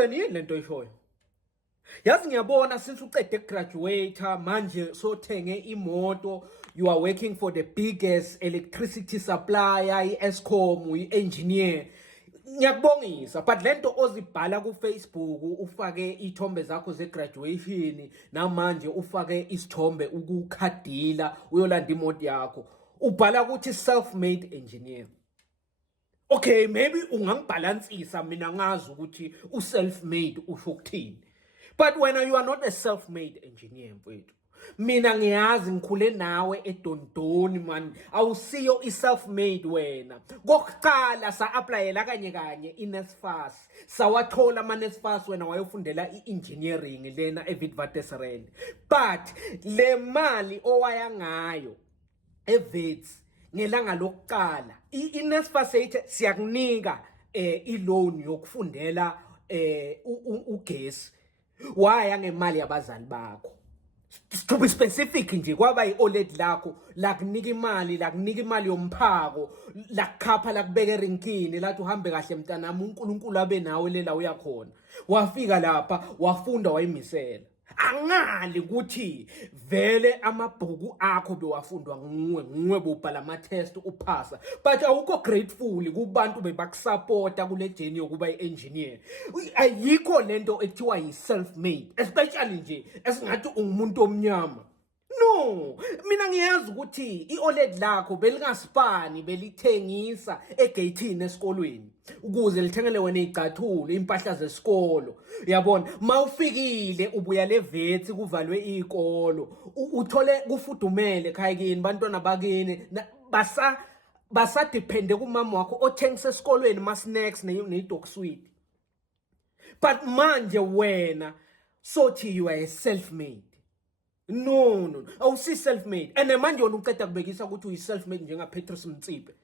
Even yini lento oyishoyo? Yazi ngiyabona since uqede graduate manje sothenge imoto, you are working for the biggest electricity supplier, iEscom, uyi-engineer. Ngiyakubongisa, but lento ozibhala ku Facebook ufake ithombe zakho ze-graduation namanje ufake isithombe ukukhadila uyolanda imoto yakho. Ubhala ukuthi self-made engineer. Okay, maybe ungangibhalansisa mina ngazi ukuthi u-self-made usho ukuthini. But when you are not a self-made engineer mfowethu, mina ngiyazi ngikhule nawe eDondoni man, awusiyo i-self-made wena. Kokuqala sa-applyela kanye i-NSFAS, sawathola ama-NSFAS wena wayofundela i-engineering lena eWitwatersrand. But le mali owaya ngayo eVets ngelanga lokuqala i-NSFAS ethi siyakunika i-loan yokufundela ugesi, waya ngemali yabazali bakho. To be specific nje kwaba i-OLED lakho lakunika imali yomphako, lakukhapha lakubeka erinkini lathi uhambe kahle mntanami, uNkulunkulu abe nawe lela uyakhona. Wafika lapha wafunda wayimisela. Angali ukuthi vele amabhuku akho bewafundwa nguwe bobhala ama-test uphasa, but awukho grateful kubantu bebakusupporta kule journey yokuba i-engineer. Ayikho lento ekuthiwa yi-self-made, especially nje esingathi ungumuntu omnyama. No, mina ngiyazi ukuthi i-OLED lakho belingasipani belithengisa egeyithini esikolweni ukuze lithengele wena izicathulo, impahla zesikolo. Uyabona, mawufikile ubuya leVets kuvalwe izikolo, uthole kufudumele ekhaya kini, bantwana bakini basa depende kumama wakho othengisa esikolweni ama snacks ne-dog sweet. But manje wena sothi you are a self-made. No, awusi self-made. And manje wona uqeda kubekisa ukuthi uyi-self-made njengaPetrus Mtsipe.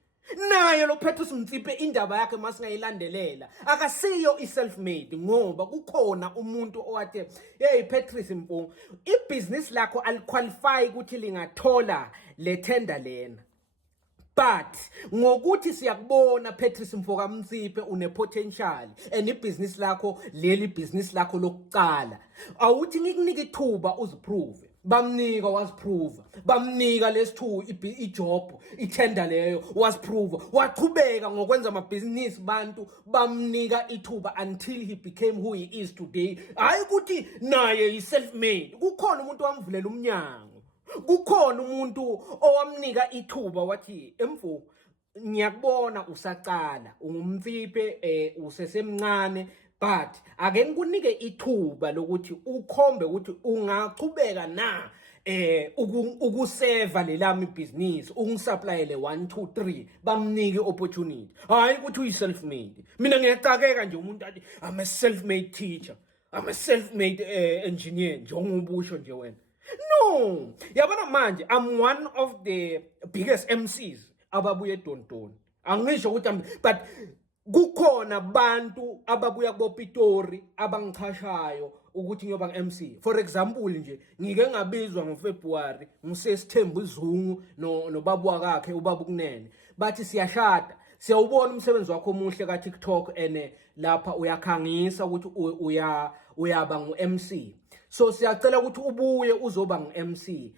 Naye lo Petrus Mtsipe indaba yakhe masingayilandelela akasiyo i-self-made, ngoba kukhona umuntu owathi hey Petrus Mpungu, ibhizinisi lakho aliqualify ukuthi lingathola le tender lena. But ngokuthi siyakubona Petrus Mtsipe une potential and ibhizinisi lakho leli business lakho lokuqala, awuthi ngikunika ithuba uziprove. Bamnika waziprove, bamnika lesi2 ijob, itender leyo waziprove, waqhubeka ngokwenza amabhizinisi bantu bamnika ithuba until he became who he is today. Hayi ukuthi naye yi-self-made. Kukhona umuntu wamvulela umnyango, kukhona umuntu owamnika ithuba wathi emfo ngiyakubona usaqala ungumtsipe usesemncane, but ake ngikunike ithuba lokuthi ukhombe ukuthi ungaqhubeka na ukuseva lelami ibhizinisi, ungisupplyele 1 2 3, bamnike opportunity. Hayi ukuthi uyi-self-made. Mina ngiyacakeka nje umuntu athi I'm a self-made teacher, I'm a self-made engineer njengobusho nje wena. No, yabona manje I'm one of the biggest MCs ababuye eDondoni. Angisho ukuthi but kukhona bantu ababuya kuBopitori abangichashayo ukuthi ngiyoba nge-MC. For example nje ngike ngabizwa ngoFebruary ngisesithembu izungu nobaba wakhe ubaba ukunene, bathi siyashada, siyawubona umsebenzi wakho omuhle ka TikTok ene lapha uyakhangisa ukuthi uyaba ngu-MC, so siyacela ukuthi ubuye uzoba ngu-MC.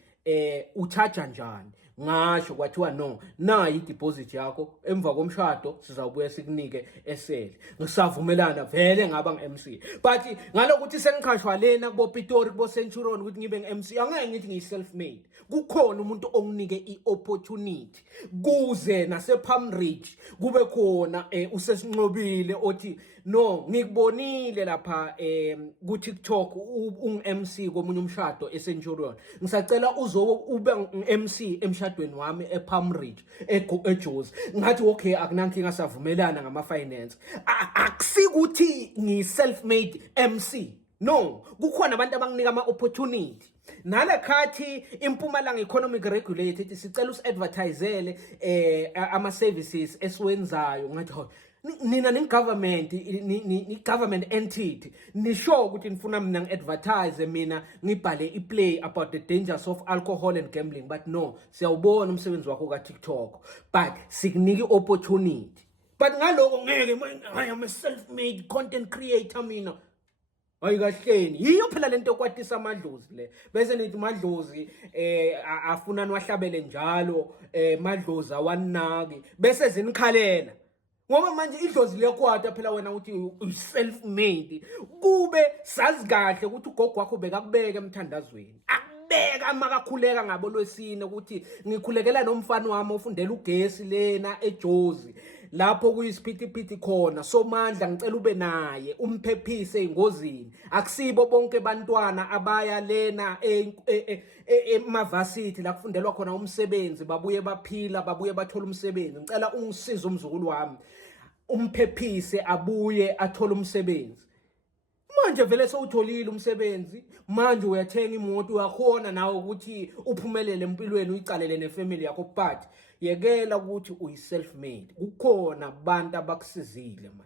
Uchaja njani? Ngasho kwathiwa no, nayi i-deposit yakho, emva komshado sizawubuye sikunike esele. Ngisavumelana vele ngaba nge-MC, but ngalokuthi sengiqhashwa lena kuBopitori kuBoCenturion ukuthi ngibe nge-MC, angeke ngithi ngiyi-self-made. Kukhona umuntu onginike i-opportunity kuze nasePalm Ridge kube khona usesinqobile othi no, ngikubonile lapha ku-TikTok ungu-MC komunye umshado eCenturion, ngisacela ube ngu-MC emshadweni wami ePalm Ridge eJozi. Ngathi okay, akunankinga, savumelana ngama-finance. Akusikuthi ngi-self-made MC. No, kukhona abantu abanginika ama-opportunity. Nalekhathi iMpumalanga Economic Regulator ithi sicela usi-advertisele ama-services esiwenzayo. Ngathi nina ni-government entity, nisho ukuthi nifuna mina ngi-advertise, mina ngibhale i-play about the dangers of alcohol and gambling. But no, siyawubona umsebenzi wakho ka-TikTok, but sikunike opportunity. But ngaloko ngeke I am a self-made content creator mina. Ayikahleni yiyo phela lento yokwatisa amadlozi le bese nithi madlozi afuna niwahlabele njalo madlozi awanaki bese zinikhalela ngoba manje idlozi liyakwata phela wena uthi self made kube sazi kahle ukuthi ugogo wakho bekakubeka emthandazweni akubeka makakhuleka ngabo lwesine ukuthi ngikhulekela nomfana wami ofundela ugesi lena eJozi lapho kuyisiphithiphithi khona somandla ngicela ube naye umphephise engozini akusibo bonke bantwana abaya lena emavasithi la kufundelwa khona umsebenzi babuye baphila babuye bathola umsebenzi ngicela ungisize umzukulu wami umphephise abuye athola umsebenzi manje vele sewutholile umsebenzi manje uyathenga imoto uyakhona nawe ukuthi uphumelele empilweni uyicalele nefamily yakho but yekela ukuthi uyi self made kukhona abantu abakusizile manje